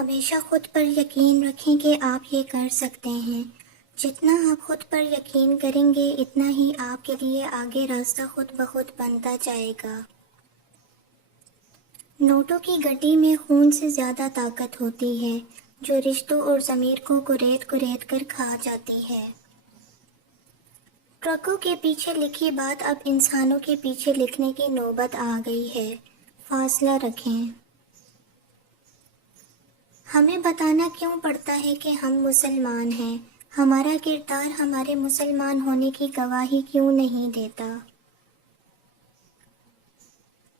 ہمیشہ خود پر یقین رکھیں کہ آپ یہ کر سکتے ہیں۔ جتنا آپ خود پر یقین کریں گے اتنا ہی آپ کے لیے آگے راستہ خود بخود بنتا جائے گا۔ نوٹوں کی گٹی میں خون سے زیادہ طاقت ہوتی ہے جو رشتوں اور ضمیر کو کریت کریت کر کھا جاتی ہے۔ ٹرکوں کے پیچھے لکھی بات اب انسانوں کے پیچھے لکھنے کی نوبت آ گئی ہے۔ فاصلہ رکھیں۔ ہمیں بتانا کیوں پڑتا ہے کہ ہم مسلمان ہیں؟ ہمارا کردار ہمارے مسلمان ہونے کی گواہی کیوں نہیں دیتا؟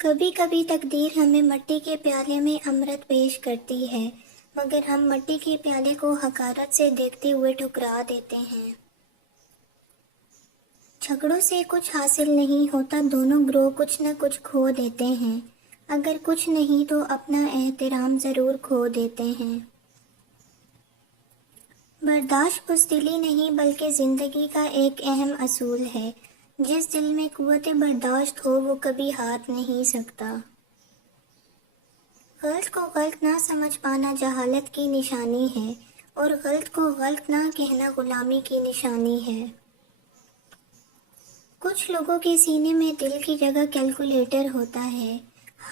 کبھی کبھی تقدیر ہمیں مٹی کے پیالے میں امرت پیش کرتی ہے، مگر ہم مٹی کے پیالے کو حقارت سے دیکھتے ہوئے ٹھکرا دیتے ہیں۔ جھگڑوں سے کچھ حاصل نہیں ہوتا، دونوں گروہ کچھ نہ کچھ کھو دیتے ہیں، اگر کچھ نہیں تو اپنا احترام ضرور کھو دیتے ہیں۔ برداشت بزدلی نہیں بلکہ زندگی کا ایک اہم اصول ہے۔ جس دل میں قوت برداشت ہو وہ کبھی ہار نہیں سکتا۔ غلط کو غلط نہ سمجھ پانا جہالت کی نشانی ہے، اور غلط کو غلط نہ کہنا غلامی کی نشانی ہے۔ کچھ لوگوں کے سینے میں دل کی جگہ کیلکولیٹر ہوتا ہے،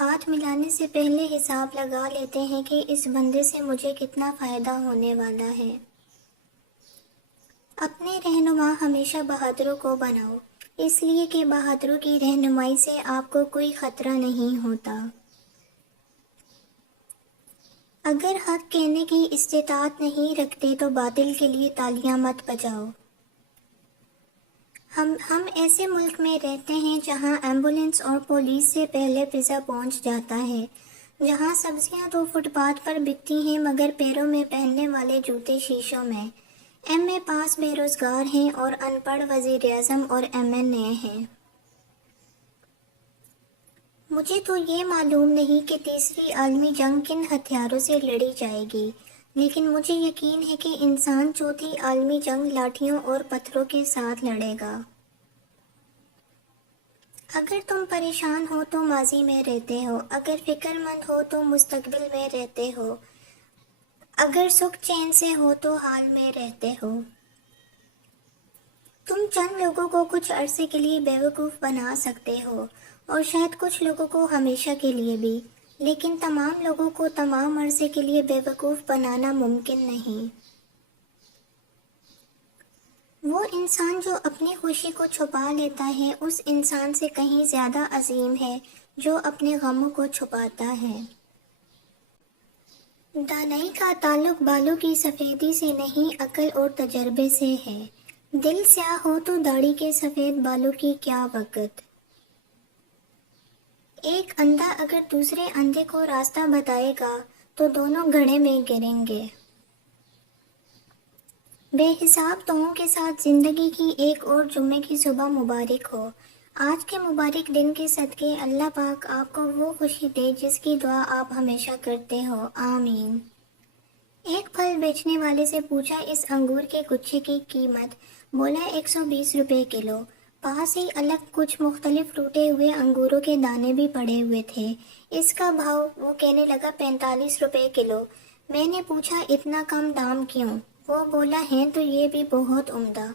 ہاتھ ملانے سے پہلے حساب لگا لیتے ہیں کہ اس بندے سے مجھے کتنا فائدہ ہونے والا ہے۔ اپنے رہنما ہمیشہ بہادروں کو بناؤ، اس لیے کہ بہادروں کی رہنمائی سے آپ کو کوئی خطرہ نہیں ہوتا۔ اگر حق کہنے کی استطاعت نہیں رکھتے تو باطل کے لیے تالیاں مت بجاؤ۔ ہم ایسے ملک میں رہتے ہیں جہاں ایمبولینس اور پولیس سے پہلے پزا پہنچ جاتا ہے، جہاں سبزیاں تو فٹ پاتھ پر بکتی ہیں مگر پیروں میں پہننے والے جوتے شیشوں میں۔ ایم اے پاس بے روزگار ہیں اور ان پڑھ وزیر اعظم اور ایم این اے ہیں۔ مجھے تو یہ معلوم نہیں کہ تیسری عالمی جنگ کن ہتھیاروں سے لڑی جائے گی، لیکن مجھے یقین ہے کہ انسان چوتھی عالمی جنگ لاٹھیوں اور پتھروں کے ساتھ لڑے گا۔ اگر تم پریشان ہو تو ماضی میں رہتے ہو، اگر فکر مند ہو تو مستقبل میں رہتے ہو، اگر سکھ چین سے ہو تو حال میں رہتے ہو۔ تم چند لوگوں کو کچھ عرصے کے لیے بیوقوف بنا سکتے ہو، اور شاید کچھ لوگوں کو ہمیشہ کے لیے بھی، لیکن تمام لوگوں کو تمام عرصے کے لیے بیوقوف بنانا ممکن نہیں۔ وہ انسان جو اپنی خوشی کو چھپا لیتا ہے اس انسان سے کہیں زیادہ عظیم ہے جو اپنے غموں کو چھپاتا ہے۔ دانائی کا تعلق بالوں کی سفیدی سے نہیں، عقل اور تجربے سے ہے۔ دل سیاہ ہو تو داڑھی کے سفید بالوں کی کیا وقت۔ ایک اندھا اگر دوسرے اندھے کو راستہ بتائے گا تو دونوں گڑھے میں گریں گے۔ بے حساب دعاؤں کے ساتھ زندگی کی ایک اور جمعے کی صبح مبارک ہو۔ آج کے مبارک دن کے صدقے اللہ پاک آپ کو وہ خوشی دے جس کی دعا آپ ہمیشہ کرتے ہو، آمین۔ ایک پھل بیچنے والے سے پوچھا اس انگور کے گچھے کی قیمت، بولا 120 روپے کلو۔ پاس ہی الگ کچھ مختلف ٹوٹے ہوئے انگوروں کے دانے بھی پڑے ہوئے تھے، اس کا بھاؤ؟ وہ کہنے لگا 45 روپے کلو۔ میں نے پوچھا اتنا کم دام کیوں؟ وہ بولا ہیں تو یہ بھی بہت عمدہ،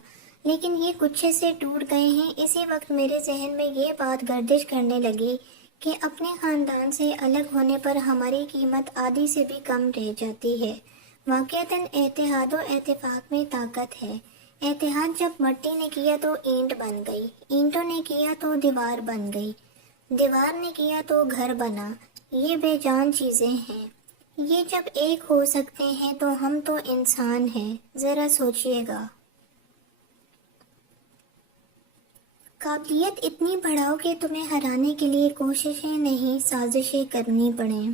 لیکن یہ گچھے سے ٹوٹ گئے ہیں۔ اسی وقت میرے ذہن میں یہ بات گردش کرنے لگی کہ اپنے خاندان سے الگ ہونے پر ہماری قیمت آدھی سے بھی کم رہ جاتی ہے۔ واقعتاً اتحاد و اتفاق میں طاقت ہے۔ اتحاد جب مٹی نے کیا تو اینٹ بن گئی، اینٹوں نے کیا تو دیوار بن گئی، دیوار نے کیا تو گھر بنا۔ یہ بے جان چیزیں ہیں، یہ جب ایک ہو سکتے ہیں تو ہم تو انسان ہیں، ذرا سوچئے گا۔ قابلیت اتنی بڑھاؤ کہ تمہیں ہرانے کے لیے کوششیں نہیں سازشیں کرنی پڑیں۔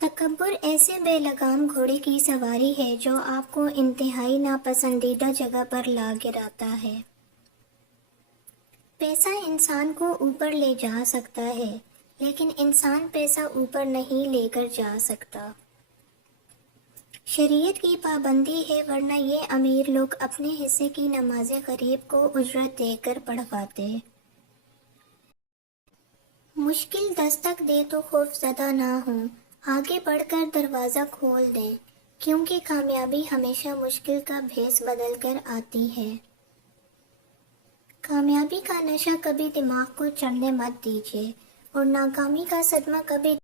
تکبر ایسے بے لگام گھوڑے کی سواری ہے جو آپ کو انتہائی ناپسندیدہ جگہ پر لا گراتا ہے۔ پیسہ انسان کو اوپر لے جا سکتا ہے، لیکن انسان پیسہ اوپر نہیں لے کر جا سکتا۔ شریعت کی پابندی ہے، ورنہ یہ امیر لوگ اپنے حصے کی نماز غریب کو اجرت دے کر پڑھواتے۔ مشکل دستک دے تو خوف زدہ نہ ہوں، آگے بڑھ کر دروازہ کھول دیں، کیونکہ کامیابی ہمیشہ مشکل کا بھیس بدل کر آتی ہے۔ کامیابی کا نشہ کبھی دماغ کو چڑھنے مت دیجیے، اور ناکامی کا صدمہ کبھی